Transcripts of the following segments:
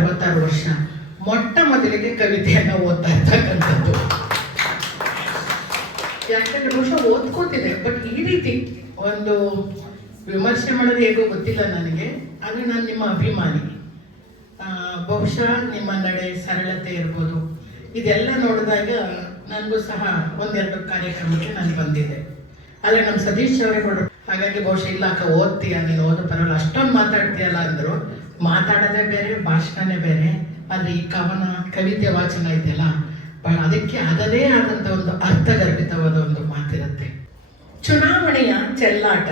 ಮೂವತ್ತಾರು ವರ್ಷ. ಮೊಟ್ಟ ಮೊದಲಿಗೆ ಕವಿತೆಯನ್ನು ಓದ್ತಾ ಇರ್ತಕ್ಕಂಥದ್ದು. ಯಾಕಂದ್ರೆ ಬಹುಶಃ ಓದ್ಕೋತಿದೆ ಬಟ್ ಈ ರೀತಿ ಒಂದು ವಿಮರ್ಶೆ ಮಾಡೋದು ಹೇಗೋ ಗೊತ್ತಿಲ್ಲ ನನಗೆ, ಆದರೆ ನಾನು ನಿಮ್ಮ ಅಭಿಮಾನಿ. ಬಹುಶಃ ನಿಮ್ಮ ನಡೆ ಸರಳತೆ ಇರ್ಬೋದು. ಇದೆಲ್ಲ ನೋಡಿದಾಗ ನನಗೂ ಸಹ ಒಂದೆರಡು ಕಾರ್ಯಕ್ರಮಕ್ಕೆ ನಾನು ಬಂದಿದ್ದೆ. ಆದರೆ ನಮ್ಮ ಸತೀಶ್ ಅವರೇ ಕೊಡು ಹಾಗಾಗಿ ಬಹುಶಃ ಇಲ್ಲ ಅಕ್ಕ, ಓದ್ತೀಯ, ನೀನು ಓದೋ, ಪರವಾಗಿಲ್ಲ, ಅಷ್ಟೊಂದು ಮಾತಾಡ್ತೀಯಲ್ಲ ಅಂದರು. ಮಾತಾಡೋದೇ ಬೇರೆ, ಭಾಷಣನೇ ಬೇರೆ, ಆದರೆ ಈ ಕವನ, ಕವಿತೆ ವಾಚನ ಇದೆಯಲ್ಲ, ಬಹಳ ಅದಕ್ಕೆ ಅದದೇ ಆದಂಥ ಒಂದು ಅರ್ಥಗರ್ಭಿತವಾದ ಒಂದು ಮಾತಿರುತ್ತೆ. ಚುನಾವಣೆಯ ಚೆಲ್ಲಾಟ,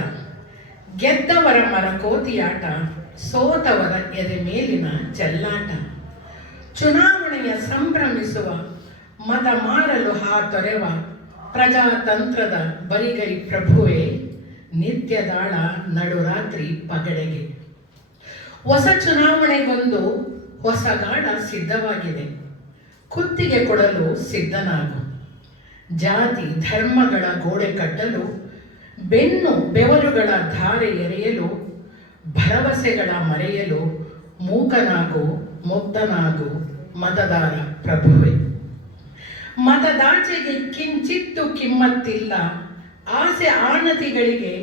ಗೆದ್ದವರ ಮರಕೋತಿಯಾಟ ಸೋತವರ ಎದೆ ಮೇಲಿನ ಚೆಲ್ಲಾಟ. ಚುನಾವಣೆಯ ಸಂಭ್ರಮಿಸುವ ಮತ ಮಾಡಲು ಹಾತೊರೆವ ಪ್ರಜಾತಂತ್ರದ ಬರಿಗೈ ಪ್ರಭುವೇ, ನಿತ್ಯದಾಳ ನಡುರಾತ್ರಿ ಪಗಡೆಗೆ. ಹೊಸ ಚುನಾವಣೆಗೊಂದು ಹೊಸ ಗಾಢ ಸಿದ್ಧವಾಗಿದೆ. ಕುತ್ತಿಗೆ ಕೊಡಲು ಸಿದ್ಧನಾಗು. ಜಾತಿ, ಧರ್ಮಗಳ ಗೋಡೆ ಕಟ್ಟಲು, ಬೆನ್ನು ಬೆವರುಗಳ ಧಾರೆ ಎರೆಯಲು, ಭರವಸೆಗಳ ಮರೆಯಲು ಮೂಕನಾಗು, ಮುಗ್ಧನಾಗು ಮತದಾರ ಪ್ರಭುವೆ. ಮತದಾಚೆಗೆ ಕಿಂಚಿತ್ತು ಕಿಮ್ಮತ್ತಿಲ್ಲ. ಆಸೆ ಆನತಿಗಳಿಗೆ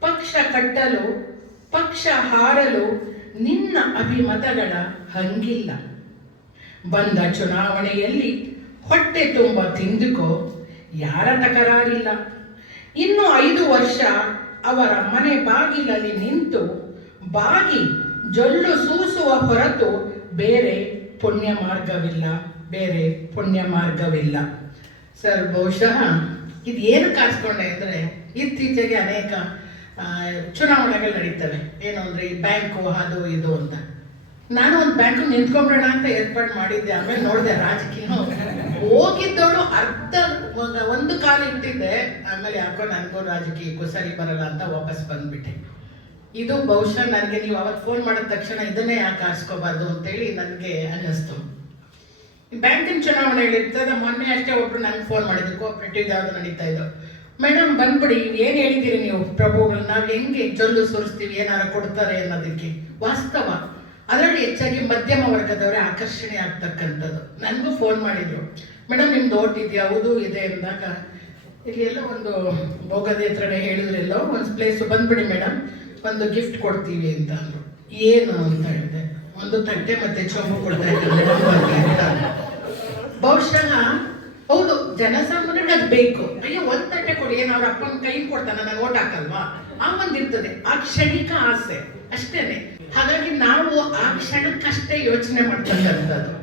ಪಕ್ಷ ಕಟ್ಟಲು, ಪಕ್ಷ ಹಾರಲು ನಿನ್ನ ಅಭಿಮತಗಳ ಹಂಗಿಲ್ಲ. ಬಂದ ಚುನಾವಣೆಯಲ್ಲಿ ಹೊಟ್ಟೆ ತುಂಬ ತಿಂದುಕೋ, ಯಾರ ತಕರಾರಿಲ್ಲ. ಇನ್ನು ಐದು ವರ್ಷ ಅವರ ಮನೆ ಬಾಗಿಲಲ್ಲಿ ನಿಂತು ಬಾಗಿ ಜೊಲ್ಲು ಸೂಸುವ ಹೊರತು ಬೇರೆ ಪುಣ್ಯ ಮಾರ್ಗವಿಲ್ಲ, ಬೇರೆ ಪುಣ್ಯ ಮಾರ್ಗವಿಲ್ಲ. ಸರ್, ಬಹುಶಃ ಇದು ಏನು ಕಾಸ್ಕೊಂಡೆ ಅಂದರೆ ಇತ್ತೀಚೆಗೆ ಅನೇಕ ಚುನಾವಣೆಗಳು ನಡೀತವೆ. ಏನು ಅಂದರೆ ಈ ಬ್ಯಾಂಕು ಅದು ಇದು ಅಂತ. ನಾನು ಒಂದು ಬ್ಯಾಂಕ್ ನಿಂತ್ಕೊಂಡ್ಬಿಡೋಣ ಅಂತ ಏರ್ಪಾಡು ಮಾಡಿದ್ದೆ. ಆಮೇಲೆ ನೋಡಿದೆ ರಾಜಕೀಯ ಹೋಗಿದ್ದವಳು ಅರ್ಧ ಒಂದು- ಕಾಲ ಇಟ್ಟಿದ್ದೆ. ಆಮೇಲೆ ಯಾಕೋ ನನಗೂ ರಾಜಕೀಯಕ್ಕೂ ಸರಿ ಬರಲ್ಲ ಅಂತ ವಾಪಸ್ ಬಂದ್ಬಿಟ್ಟೆ. ಇದು ಬಹುಶಃ ನನಗೆ ನೀವು ಅವತ್ತು ಫೋನ್ ಮಾಡಿದ ತಕ್ಷಣ ಇದನ್ನೇ ಯಾಕೆ ಆರಿಸ್ಕೋಬಾರ್ದು ಅಂತೇಳಿ ನನಗೆ ಅನ್ನಿಸ್ತು. ಬ್ಯಾಂಕಿನ ಚುನಾವಣೆಗಳಿರ್ತದೆ. ಮೊನ್ನೆ ಅಷ್ಟೇ ಒಬ್ರು ನನಗೆ ಫೋನ್ ಮಾಡಿದ್ರು. ಕೋಆಪರೇಟಿವ್ ಯಾವ್ದು ನಡೀತಾ ಇದ್ದು ಮೇಡಮ್, ಬಂದ್ಬಿಡಿ, ಏನು ಹೇಳಿದಿರಿ ನೀವು? ಪ್ರಭುಗಳು, ನಾವು ಹೆಂಗೆ ಜೊಲ್ಲು ಸುರಿಸ್ತೀವಿ, ಏನಾರು ಕೊಡ್ತಾರೆ ಅನ್ನೋದಕ್ಕೆ? ವಾಸ್ತವ. ಅದರಲ್ಲಿ ಹೆಚ್ಚಾಗಿ ಮಧ್ಯಮ ವರ್ಗದವರೇ ಆಕರ್ಷಣೆ ಆಗ್ತಕ್ಕಂಥದ್ದು. ನನಗೂ ಫೋನ್ ಮಾಡಿದ್ರು. ಮೇಡಮ್, ನಿಮ್ದು ಓಟ್ ಇದೆ ಹೌದು, ಇದೆ, ಅಂದಾಗ, ಇಲ್ಲಿ ಎಲ್ಲ ಒಂದು ಭೋಗದ ಹತ್ರನೇ ಹೇಳಿದ್ರೆಲ್ಲೋ ಒಂದು ಪ್ಲೇಸು ಬಂದ್ಬಿಡಿ ಮೇಡಮ್, ಒಂದು ಗಿಫ್ಟ್ ಕೊಡ್ತೀವಿ ಅಂತ ಅಂದ್ರು. ಏನು? ಅಂತ ಹೇಳಿದೆ. ಒಂದು ತಟ್ಟೆ ಮತ್ತೆ ಚೊಂಬು ಕೊಡ್ತಾ ಇದ್ದಾರೆ ಬಹುಶಃ ಹೌದು, ಜನಸಾಮಾನ್ಯರಿಗೆ ಅದು ಬೇಕು. ಅಯ್ಯೋ ಒಂದ್ ತಟ್ಟೆ ಕೊಡಿ, ಏನು ಅವ್ರ ಅಪ್ಪನ ಕೈ ಕೊಡ್ತಾನ ನಾನು ಓಟ್ ಹಾಕಲ್ವಾ? ಆ ಒಂದಿರ್ತದೆ ಆ ಕ್ಷಣಿಕ ಆಸೆ. ಅಷ್ಟೇನೆ. ಹಾಗಾಗಿ ನಾವು ಆ ಕ್ಷಣಕ್ಕಷ್ಟೇ ಯೋಚನೆ ಮಾಡ್ತಕ್ಕಂಥದ್ದು.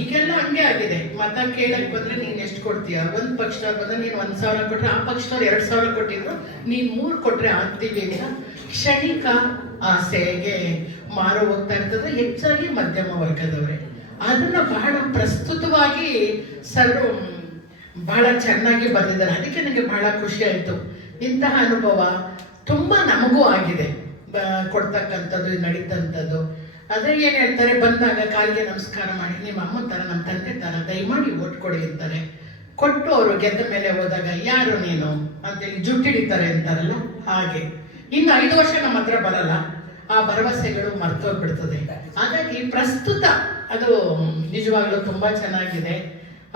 ಈಗೆಲ್ಲ ಹಂಗೆ ಆಗಿದೆ. ಮತ ಕೇಳಕ್ ಬಂದ್ರೆ ನೀನ್ ಎಷ್ಟು ಕೊಡ್ತೀಯ? ಒಂದ್ ಪಕ್ಷದವ್ರು ಬಂದ್ರೆ ನೀನ್ ಒಂದ್ ಸಾವಿರ ಕೊಟ್ರೆ, ಆ ಪಕ್ಷದವ್ರು ಎರಡ್ ಸಾವಿರ ಕೊಟ್ಟಿದ್ರು, ನೀನ್ ಮೂರ್ ಕೊಟ್ರೆ ಆಗ್ತೀವಿ ಅಂತ ಕ್ಷಣಿಕ ಆಸೆಗೆ ಮಾರು ಹೋಗ್ತಾ ಇರ್ತದೆ. ಹೆಚ್ಚಾಗಿ ಮಧ್ಯಮ ವರ್ಗದವರೇ. ಅದನ್ನ ಬಹಳ ಪ್ರಸ್ತುತವಾಗಿ ಸರ್ ಬಹಳ ಚೆನ್ನಾಗಿ ಬರೆದಿದ್ದಾರೆ. ಅದಕ್ಕೆ ನನಗೆ ಬಹಳ ಖುಷಿ ಆಯಿತು. ಇಂತಹ ಅನುಭವ ತುಂಬ ನಮಗೂ ಆಗಿದೆ. ಬ- ಕೊಡ್ತಕ್ಕಂಥದ್ದು, ನಡೀತಂಥದ್ದು. ಆದರೆ ಏನು ಹೇಳ್ತಾರೆ? ಬಂದಾಗ ಕಾಲಿಗೆ ನಮಸ್ಕಾರ ಮಾಡಿ, ನಿಮ್ಮ ಅಮ್ಮನ ಥರ ನಮ್ಮ ತಂದೆ ಥರ ದಯಮಾಡಿ ಓಟ್ ಕೊಡಿ ಅಂತಾರೆ. ಕೊಟ್ಟು ಅವರು ಗೆದ್ದ ಮೇಲೆ ಹೋದಾಗ, ಯಾರು ನೀನು? ಅಂತೇಳಿ ಜುಟ್ಟಿಡಿತಾರೆ ಅಂತಾರಲ್ಲ? ಹಾಗೆ. ಇನ್ನು ಐದು ವರ್ಷ ನಮ್ಮ ಹತ್ರ ಬರಲ್ಲ. ಆ ಭರವಸೆಗಳು ಮರ್ತೋಗ್ಬಿಡ್ತದೆ ಹಾಗಾಗಿ ಪ್ರಸ್ತುತ ಅದು ನಿಜವಾಗ್ಲೂ ತುಂಬಾ ಚೆನ್ನಾಗಿದೆ.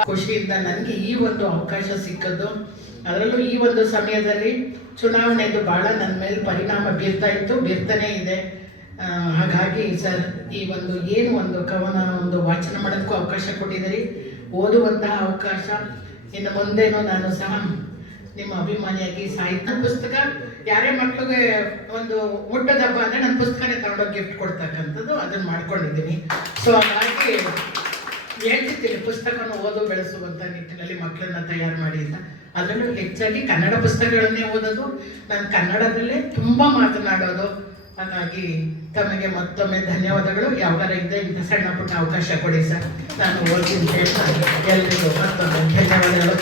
ಖುಷಿಯಿಂದ ನನಗೆ ಈ ಒಂದು ಅವಕಾಶ ಸಿಕ್ಕದ್ದು. ಅದರಲ್ಲೂ ಈ ಒಂದು ಸಮಯದಲ್ಲಿ ಚುನಾವಣೆದು ಬಹಳ ನನ್ನ ಮೇಲೆ ಪರಿಣಾಮ ಬೀರ್ತಾ ಇತ್ತು, ಬೀರ್ತಾನೇ ಇದೆ. ಹಾಗಾಗಿ ಸರ್, ಈ ಒಂದು ಏನು ಒಂದು ಕವನ, ಒಂದು ವಾಚನ ಮಾಡೋದಕ್ಕೂ ಅವಕಾಶ ಕೊಟ್ಟಿದ್ದೀರಿ. ಓದುವಂತಹ ಅವಕಾಶ. ಇನ್ನು ಮುಂದೇನೂ ನಾನು ಸಹ ನಿಮ್ಮ ಅಭಿಮಾನಿಯಾಗಿ ಸಾಹಿತ್ಯ ಪುಸ್ತಕ ಯಾರೇ ಮಕ್ಕಳಿಗೆ ಒಂದು ಊಟದ ಹಬ್ಬ ಅಂದ್ರೆ ನನ್ನ ಪುಸ್ತಕನೇ ತಗೊಂಡೋಗಿ ಗಿಫ್ಟ್ ಕೊಡ್ತಕ್ಕಂಥದ್ದು ಅದನ್ನ ಮಾಡ್ಕೊಂಡಿದ್ದೀನಿ. ಸೊ ಹಾಗಾಗಿ ಹೇಳ್ತಿರ್ತೀನಿ, ಪುಸ್ತಕನ ಓದು ಬೆಳೆಸುವಂಥ ನಿಟ್ಟಿನಲ್ಲಿ ಮಕ್ಕಳನ್ನ ತಯಾರು ಮಾಡಿ ಅಂತ. ಅದರಲ್ಲೂ ಹೆಚ್ಚಾಗಿ ಕನ್ನಡ ಪುಸ್ತಕಗಳನ್ನೇ ಓದೋದು, ನಾನು ಕನ್ನಡದಲ್ಲೇ ತುಂಬಾ ಮಾತನಾಡೋದು. ಹಾಗಾಗಿ ತಮಗೆ ಮತ್ತೊಮ್ಮೆ ಧನ್ಯವಾದಗಳು. ಯಾವಾಗ ಇದ್ದರೆ ಇಂಥ ಸಣ್ಣ ಪುಟ್ಟ ಅವಕಾಶ ಕೊಡಿ ಸರ್. ನಾನು ಓದಿ ಅಂತ ಹೇಳ್ತಾ ಎಲ್ರಿಗೂ ಮತ್ತೊಮ್ಮೆ ಧನ್ಯವಾದಗಳು.